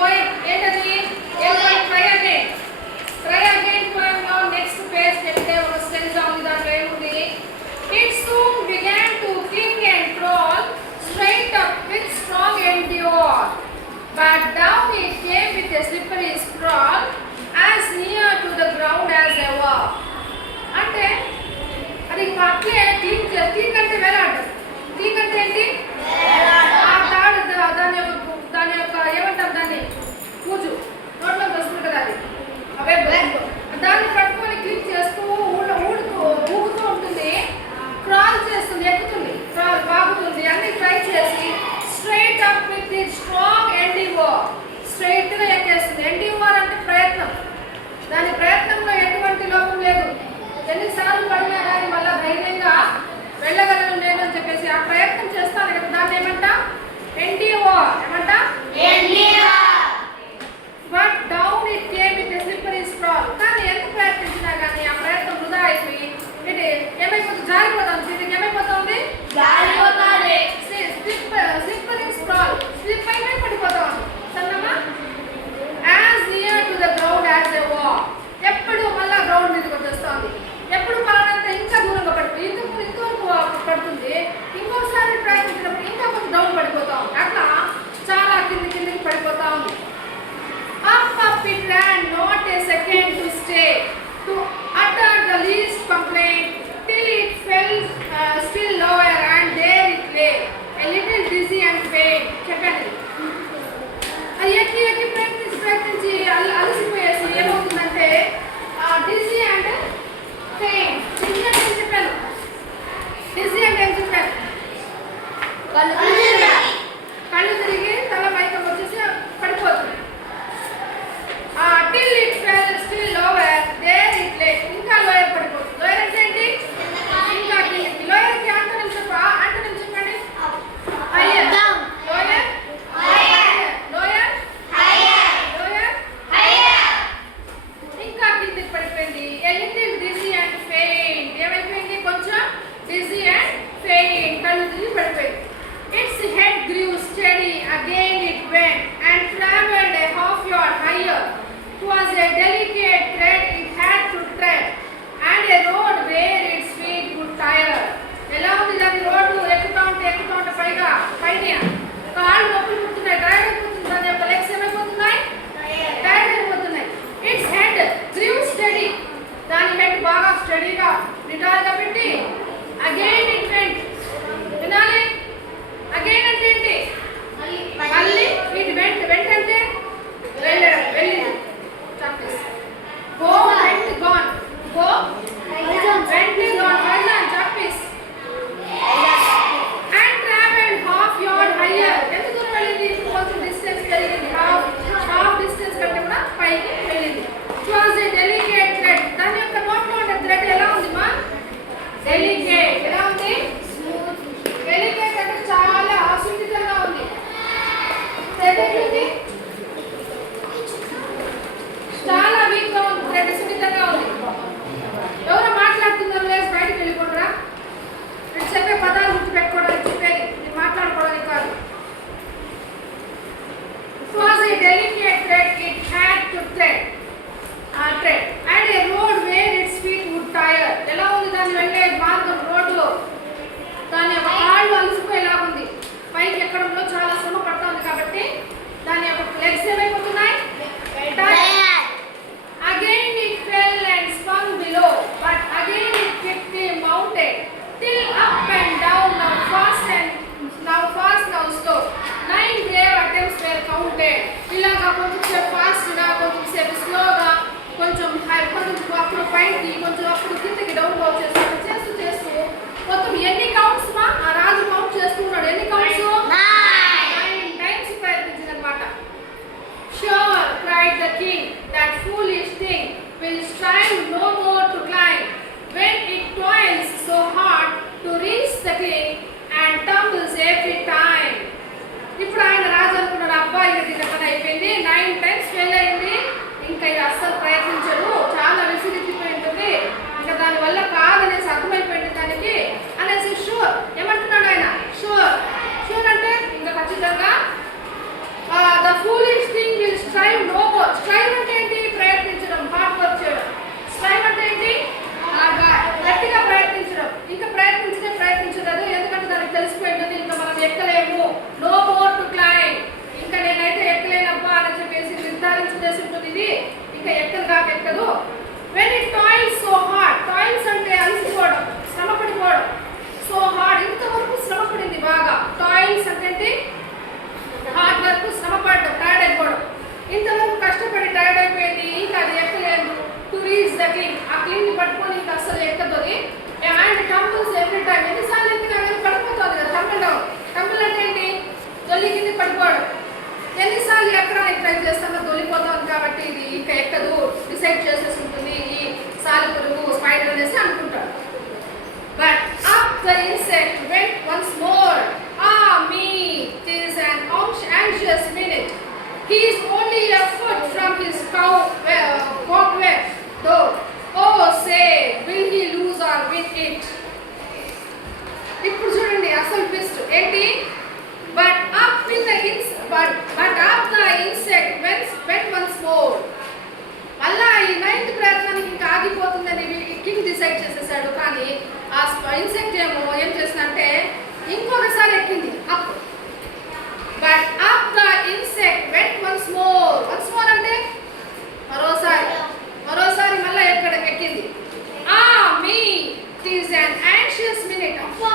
Poem ఏంటది try again పోయంలో next page చెప్తే ఒక స్టెన్జా ఉంది దాంట్లో ఏముంది it soon began to క్లింగ్ and crawl straight up with strong endure but down it came with a slippery sprawl as near to the ground as ever. అంటే అది పట్లే teak అంటే వేలాడు teak అంటే ఏంటి దాని యొక్క ఏమంటాం దాన్ని పూజు నోట్లో వస్తుంది కదా అది అవే దాన్ని పట్టుకొని క్లిక్ చేస్తూ ఊగుతూ ఉంటుంది క్రాల్ చేస్తుంది ఎక్కుతుంది క్రాల్ బాగుతుంది అన్ని ట్రై చేసి straight up with it strong Endeavour straight గా ఎక్కేస్తుంది ఎండివర్ అంటే ప్రయత్నం దాని ప్రయత్నంలో ఎటువంటి లోపం లేదు ఎన్నిసార్లు పడినా కానీ మళ్ళీ ధైర్యంగా వెళ్ళగలను నేను అని చెప్పేసి ఆ ప్రయత్నం చేస్తాను కదా దాన్ని ఏమంటా ఎండివర్ ఏమంటా but down it came with a slippery scroll కానీ ఎంత ప్రయత్నించినా కానీ ఆ ప్రయత్నం వృధా అయిపోయి ఏమైపోతుంది జారిపోతుంది ఇది ఏమైపోతుంది స్లిప్పరీ స్క్రాల్ స్లిప్ అయిపోయి పడిపోతాం సన్నమా as near to the ground as a wall ఎప్పుడు మళ్ళా గ్రౌండ్ మీదకి వచ్చేస్తుంది ఎప్పుడు పలానంత ఇంకా దూరంగా పడిపోయి ఇంతవరకు పడుతుంది ఇంకోసారి ప్రయత్నించినప్పుడు ఇంకా కొంచెం డౌన్ పడిపోతాం అట్లా చాలా కిందికి పడిపోతా ఉంది up it ran not a second to stay to utter the least complaint till it fell still lower and there it lay a little dizzy and faint చెప్పండి అది ఎక్కి ప్రయత్నించి అలసిపోయేసి ఏమవుతుందంటే డిజీ అండ్ పెయిన్ డిజీ అంటే ఏం చెప్పాను డిజీ అంటే ఏం చెప్పాను కళ్ళు తిరిగి తల మైకం వచ్చేసి పడిపోతుంది till it fell still lower there it lay ఇంకా లోయర్ పడిపోతుంది లోయర్ అంటే ఏంటి ఇంకా కిందకి లోయర్ కి అంతరం చెప్పండి హైయర్ లోయర్ లోయర్ ఇంకా కిందకి పడిపోయింది a little dizzy and faint ఏమైపోయింది కొంచెం dizzy and faint కళ్ళు తిరిగి పడిపోయింది its head grew steady again it went and traveled a half yard higher. It was a delicate thread it had to tread and a road where its feet would tire. ఎలా ఉంది దాని road ఎక్కుతా ఉంటే పైగా కాళ్ళు నొప్పులు పుడుతున్నాయి tired అయిపోతుంది దాని యొక్క లెగ్స్ ఏమైపోతున్నాయి టైర్డ్ అయిపోతున్నాయి ఇట్స్ హెడ్ గ్రీవ్ స్టడీ దాని హెడ్ బాగా స్టడీగా నిటారుగా పెట్టి అగైన్ ఇట్ వెంట్ వినాలి అగైన్ అంటే ఏంటి మళ్ళీ ఇట్ వెంట్ అంటే వెళ్ళడం వెళ్ళింది go went gone go went gone వెళ్ళాం చాప్టీస్ and traveled half yard higher ఎంత దూరం వెళ్ళింది కొంచెం డిస్టెన్స్ పెరిగింది half distance కంటే కూడా పైకి వెళ్ళింది it was a delicate thread దాని యొక్క నోట్లో ఉండే థ్రెడ్ ఎలా ఉంది మా delicate ఎలా ఉంది delicate అంటే చాలా సున్నితంగా ఉంది థ్రెడ్ ఏంటి చాలా వీక్ గా ఉంది థ్రెడ్ సున్నితంగా ఉంది ఎవరో మాట్లాడుతున్నారు లేదు బయటకు వెళ్ళిపోండిరా నేను చెప్పే పదాలు గుర్తుపెట్టుకోవడానికి చెప్పేది నేను మాట్లాడుకోవడానికి కాదు It was a delicate thread it had to tread and a road where its feet would tire ఎలా ఉంది దాన్ని వెళ్ళే మార్గం రోడ్డు దాని యొక్క కాళ్ళు అలసిపోయేలా ఉంది పైకి ఎక్కడంలో చాలా శ్రమ పడతా ఉంది కాబట్టి దాని యొక్క legs ఏమైపోతున్నాయి Again it fell and spun below, but again it quickly mounted, till up and down, now fast, now slow. 9 brave attempts were counted. ఇలాగా కొంచెం ఫాస్ట్గా కొంచెం స్లోగా కొంచెం అప్పుడు పైకి కొంచెం అప్పుడు కిందకి డౌన్గా చేస్తూ మొత్తం ఎన్ని కౌంట్స్ మా ఆ రాజు కౌంట్ చేస్తున్నాడు ఎన్ని కౌంట్స్ 9 times ప్రయత్నించింది అనమాట Sure, cried the king, that foolish thing will strive no more to climb, when it toils so hard to reach the king and tumbles every time. ఇప్పుడు ఆయన రాజు అనుకున్నాడు అబ్బాయి ఇది పని అయిపోయింది 9 times ఫెయిల్ అయింది ఇంకా ఇది అస్సలు ప్రయత్నించడు చాలా విసిగిపోయి ఉంటుంది ఇంకా దానివల్ల కాదనేసి అర్థమైపోయింది దానికి అనేసి షూర్ ఏమంటున్నాడు ఆయన షూర్ అంటే ఇంకా ఖచ్చితంగా the foolish thing will ఎక్కదు. When it toils so hard, toils అంటే అలసిపోవడం, శ్రమ పడిపోవడం. సో హార్డ్, ఇంతవరకు శ్రమ పడింది బాగా. టాయిల్స్ అంటే హార్డ్ వర్క్, శ్రమ పడడం, టైర్డ్ అయిపోవడం. ఇంతవరకు కష్టపడి టైర్డ్ అయిపోయింది, ఇంకా అది ఎక్కలేదు. టు రీచ్ ద క్లీన్, ఆ క్లీన్ ని పట్టుకొని ఇంకా అసలు ఎక్కదు. అండ్ టంబుల్స్ ఎవ్రీ టైం, ఎన్నిసార్లు ఎక్కినా కానీ పడిపోతుంది కదా. టంబుల్ డౌన్, టంబుల్ అంటే ఏంటి? దొల్లి కింద పడిపోవడం. ఎన్నిసార్లు ఎక్కడానికి ట్రై చేస్తామో దొల్లిపోతాం కాబట్టి ఇది ఇంకా ఎక్కదు, డిసైడ్ చేసేసి ఉంటుంది ఈ సాలిపురుగు, స్పైడర్ అనేసి అనుకుంటాడు. But up the insect went once more. Ah me, 'tis an anxious minute. He is only a foot from his cobweb door. Oh say, will he lose or win it? ఇప్పుడు చూడండి అసలు twist ఏంటి? But up the insect went once more. మళ్ళా ఈ 9th ప్రయత్నానికి ఇంకా ఆగిపోతుందని king decide చేసేసాడు. కానీ ఆ ఇన్సెక్ట్ ఏం చేసిందంటే ఇంకొకసారి ఎక్కింది up. But up the insect went once more. Once more అంటే మరోసారి మళ్ళీ ఎక్కింది. Ah me, it is an anxious minute. అబ్బా,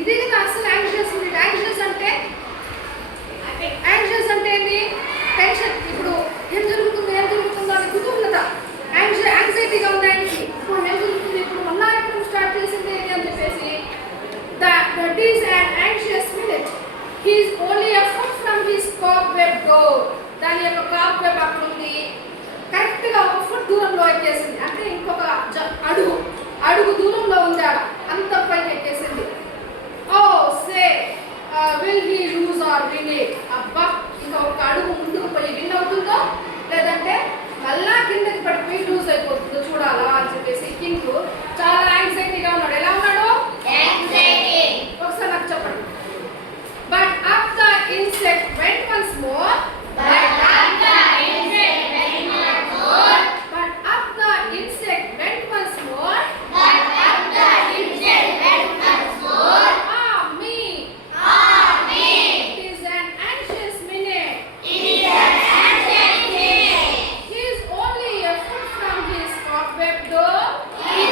ఇది కదా అసలు యాంగ్షియస్ మినిట్. యాంగ్షియస్ అంటే ఏంటి? టెన్షన్. ఇప్పుడు ఏం జరుగుతుందో అని కుతూహలత, యాంగ్జైటీగా ఉంది ఆయనకి. ఇప్పుడు ఏం జరుగుతుంది, ఇప్పుడు మళ్ళా ఎప్పుడు స్టార్ట్ చేసింది అని చెప్పేసి. That is an anxious minute. He is only a foot from his cobweb door. దాని యొక్క cobweb అక్కడ ఉంది, కరెక్ట్ గా ఒక ఫుట్ దూరంలో ఎక్కేసింది. అంటే ఇంకొక అడుగు దూరంలో ఉంది, ఆడ అంత పైకి ఎక్కేసింది. ఓ సే, will he lose or win it? అబ్బా, ఇంకా ఒక అడుగు ముందుకు పోయి విన్ అవుతుందో లేదంటే మళ్ళా కిందకి పడిపోయి లూజ్ అయిపోతుందో చూడాలా అని చెప్పేసి కింగ్ చాలా యాంగ్జైటీగా ఉన్నాడు. ఎలా ఉన్నాడు? ఒకసారి నాకు చెప్పండి. But up the insect went once more. But up the insect went once more. It is an anxious minute. He is only a foot from his cobweb door. He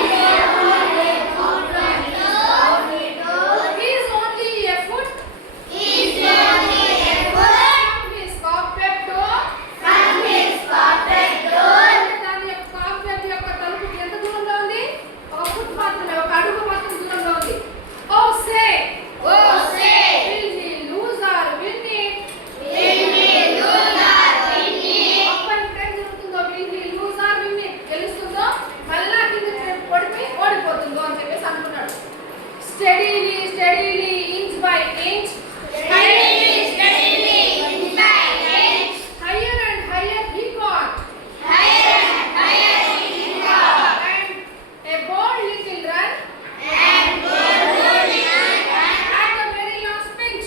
is only a foot from his cobweb door. దాని యొక్క cobweb యొక్క తలుపుకి ఎంత దూరంలో ఉంది? ఒక foot మాత్రమే, ఒక అడుగు మాత్రం దూరంలో ఉంది. Oh say, will he lose or win it? అప్పటి టైం జరుగుతుందో will he lose or win it, గెలుస్తుందో మళ్ళా కిందకి పడిపోయి ఓడిపోతుందో అని చెప్పేసి అనుకున్నాడు. Steadily, inch by inch, higher and higher he got. And a bold little run at the very last pinch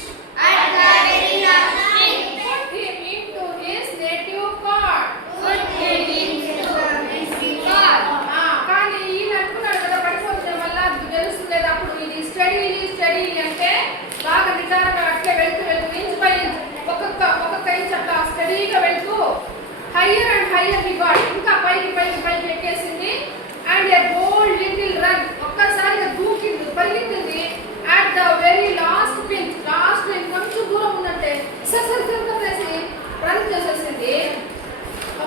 put him into his native cot. కానీ ఈయన అనుకున్నాడు కదా పడిపోతుంది, మళ్ళా గెలుస్తుంది లేదా. అప్పుడు ఇది స్టడీ అంటే బాగా నిదానంగా అట్లే వెళ్తూ ఇంచ్ బై ఇంచ్, ఒక్కొక్క ఇంచ్ అట్లా స్టడీగా వెళ్తూ higher and higher we got, ఇంకా పైకి ఎక్కేసింది. And a bold little run, ఒక్కసారిగా పరిగెత్తింది. At the very last pin, last కొంచెం దూరం ఉందంటే సరిసి రన్ చేసేసింది.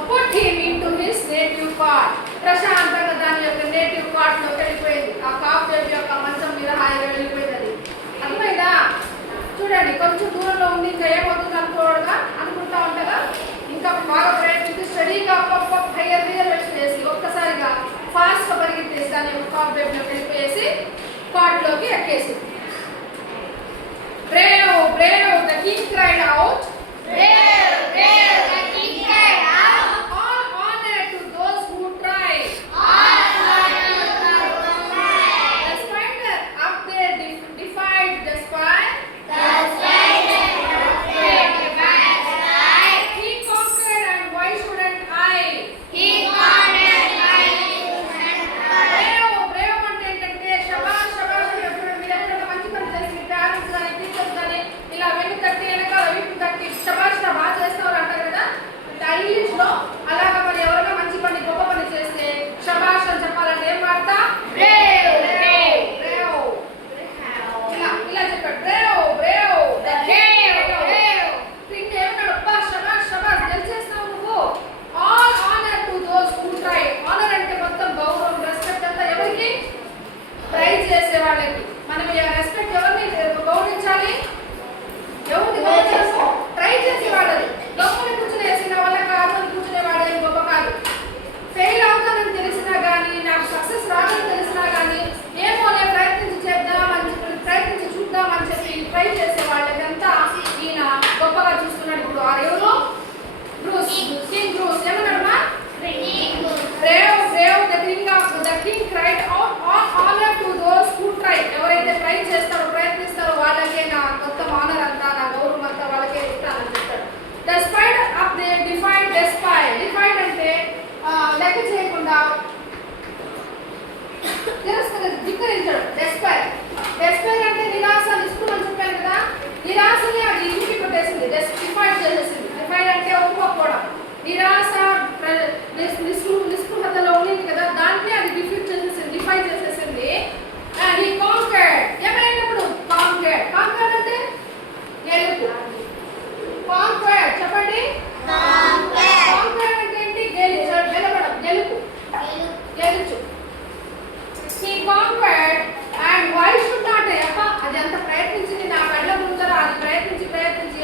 Put him into his native cot. ప్రశాంతంగా దాని యొక్క నేటివ్ కాట్ లోకి వెళ్ళిపోయింది. ఆ కాబ్వెబ్ యొక్క మంచం మీద హాయిగా వెళ్ళిపోయింది. అది అర్థమైందా? చూడండి, కొంచెం దూరంలో ఉంది, ఇంకా ఏమవుతుంది అనుకుంటా ఉంటగా ఇంకా బాగా ప్రయత్నించి స్టడీగా హయ్యర్ చేసి ఒక్కసారిగా ఫాస్ట్ గా పరిగెత్తేసి దాని యొక్క కాబ్వెబ్ లోకి వెళ్ళిపోయేసి కాట్ లోకి ఎక్కేసి. Brave, the king cried out. All honor to those who try. The spider up there defied the spy. He conquered, and why shouldn't I? Brave అంటే ఏంటంటే శబాష్ మీరు ఎప్పుడైనా మంచి పని చేసి మీ పేరెంట్స్ కానీ టీచర్స్ కానీ ఇలా వెన్ను తట్టి వెనకాల వీపు తట్టి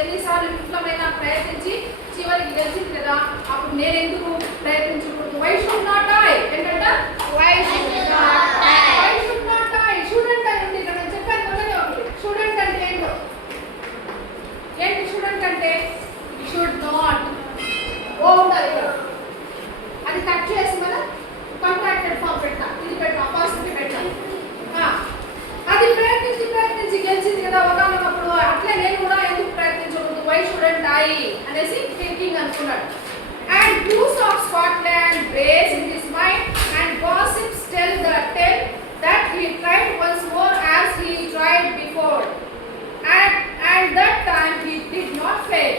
ఎన్నిసార్లు విఫలమైన ప్రయత్నించి చివరికి గెలిచింది కదా, అప్పుడు నేను ఎందుకు ప్రయత్నించకూడదు? Why should not I? ఏంటంట why should not I? Why should not I? Shouldn't అని ఉంది ఇక్కడ, నేను చెప్పాను మొదలే ఒకటి. షుడెంట్ అంటే ఏంటో, ఏంటి షుడెంట్ అంటే? షుడ్ నాట్ ఓ ఉండాలి ఇక్కడ, అది కట్ చేసి మనం కాంట్రాక్టెడ్ ఫామ్ పెట్టాం, ఇది పెట్టాం, అపాసిటీ పెట్టాం. అది ప్రయత్నించి గెలిచింది కదా ఒకనొకప్పుడు, అట్లే నేను కూడా ఎందుకు ప్రయత్నించకూడదు? వై షుడెంట్ ఐ అనేసి థింకింగ్ అనుకున్నాడు. And Bruce of Scotland raised in his mind and gossips tell that he tried once more as he tried before, and that time he did not fail.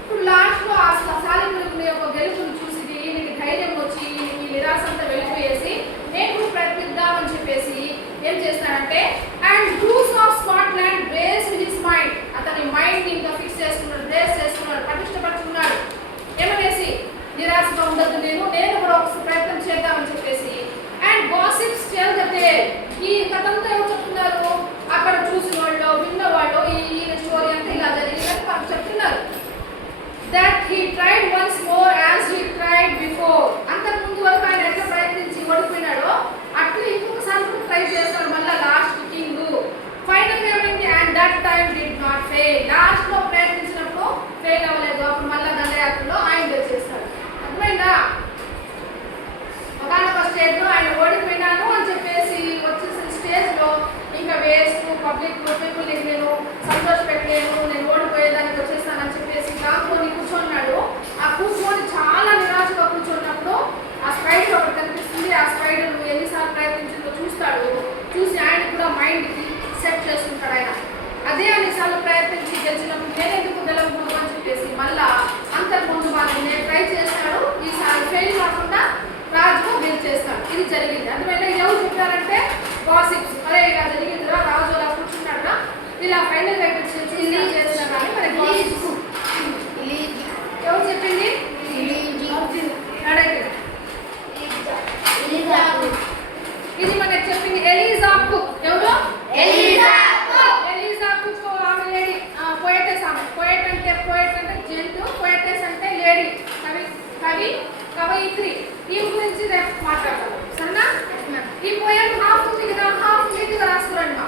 ఇప్పుడు last లో ఆ సాలిపురుగుని యొక్క గెలుపుని చూసి ఈయనకి ధైర్యం వచ్చి ఈ నిరాశ అంతా వెళ్ళిపోయేసి నేను ప్రయత్నిద్దామని చెప్పేసి ఏం చేస్తాడంటే, and Bruce of Scotland raised his mind, అతని మైండ్ ఇంకా ఫిక్స్ చేసుకున్నాడు, బ్రేస్ చేసుకున్నాడు, పటిష్టపరుచుకున్నాడు. ఏమనేసి? నిరాశగా ఉండదు, నేను కూడా ఒక ప్రయత్నం చేద్దామని చెప్పేసి. And gossips tell the tale, ఈ కథంతా ఎవరు చెప్తున్నారు? అక్కడ చూసిన వాళ్ళు, విన్న వాళ్ళు, ఈ స్టోరీ అంతా ఇలా జరిగిందని మనకు చెప్తున్నారు. That he tried once more as he tried before. అంతకు ముందు వరకు ఆయన ఎట్లా ప్రయత్నించి ఓడిపోయినాడో అట్లా ఇంకొకసారి ట్రై చేస్తాడు మళ్ళీ లాస్ట్ కింగ్. ఫైనల్ ఏమైంది? And that time did not fail. Last లో ప్రయత్నించినప్పుడు ఫెయిల్ అవ్వలేదు, అప్పుడు మళ్ళీ దండయాత్రలో ఆయన గెలిచేస్తాడు. అర్థమైందా? ఒకనొక స్టేజ్ లో ఆయన ఓడిపోయినాను అని చెప్పేసి వచ్చేసిన స్టేజ్ లో ఇంకా వేస్ట్ పబ్లిక్ పీపుల్ నేను సంతోష పెట్టలేను, నేను ఓడిపోయేదానికి వచ్చేస్తానని చెప్పేసి కాంకొని కూర్చున్నాడు. ఆ కూర్చొని చాలా నిరాశగా కూర్చున్నప్పుడు ఆ స్పైడర్ ఒకటి కనిపిస్తుంది. ఆ స్పైడర్ ఎన్నిసార్లు ప్రయత్నించిందో చూస్తాడు. చూసి ఆయన కూడా మైండ్ కి సెట్ చేసుకుంటాడు. ఆయన అదే అన్నిసార్లు ప్రయత్నించి గెలిచినప్పుడు నేను ఎందుకు గెలవకూడదు అని చెప్పేసి మళ్ళా అంతకు ముందు వాళ్ళు నేను ట్రై చేస్తాడు. ఈసారి ఫెయిల్ కాకుండా రాజు గెలిచేస్తాడు. ఇది జరిగింది. అందువల్ల ఎవరు చెప్పారంటే గాసిప్స్, అరే ఇలా జరిగిందిరా, రాజు అలా కూర్చున్నాడురా, ఇలా ఫైనల్ చేస్తున్నా కానీ మనకి ఎవరు చెప్పింది? ఇది మనకి చెప్పింది ఎలిజా కుక్. ఎవరు? ఎలిజా కుక్. ఆమె లేడీ పోయటెస్. ఆమె పోయట్ అంటే జంతు, పోయటెస్ అంటే లేడీ, కవయిత్రి. ఈ గురించి రేపు మాట్లాడతాం, సరేనా? ఈ పోయం హాఫ్ ఉంది కదా, హాఫ్ నీట్గా రాసుకోరండి మా.